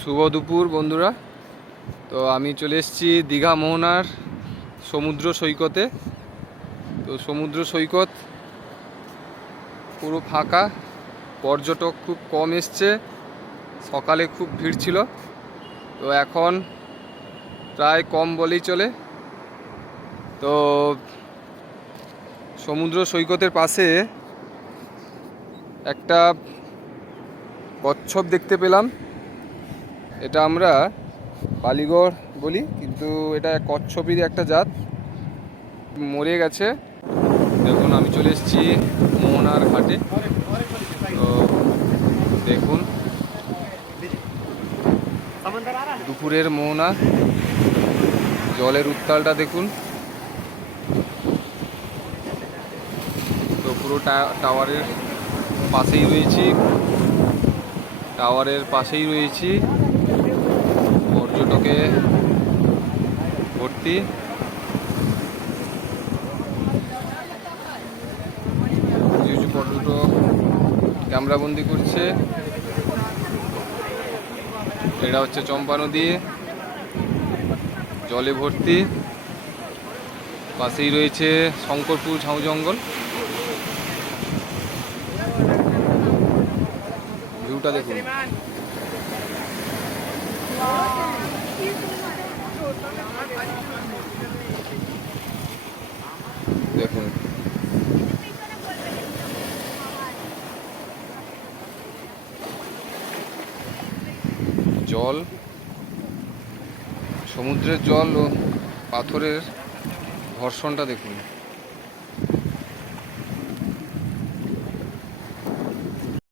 শুভ দুপুর বন্ধুরা। তো আমি চলে এসেছি দীঘা মোহনার সমুদ্র সৈকতে। তো সমুদ্র সৈকত পুরো ফাঁকা, পর্যটক খুব কম এসছে। সকালে খুব ভিড় ছিল, তো এখন প্রায় কম বলেই চলে। তো সমুদ্র সৈকতের পাশে একটা কচ্ছপ দেখতে পেলাম। এটা আমরা বালিগড় বলি, কিন্তু এটা কচ্ছপেরই একটা জাত, মরে গেছে। দেখুন, আমি চলে এসেছি মোহনার ঘাটে। তো দেখুন, দুপুরের মোহনা, জলের উত্তালটা দেখুন। তো পুরো টাওয়ারের পাশেই রয়েছি, পর্যটকে ভর্তি। কিছু পর্যটক ক্যামেরাবন্দি করছে। এটা হচ্ছে চম্পা নদী, জলে ভর্তি। পাশেই রয়েছে শঙ্করপুর ঝাউ জঙ্গল। ভিউটা দেখুন। দেখুন, জল, সমুদ্রের জল ও পাথরের ঘর্ষণটা দেখুন।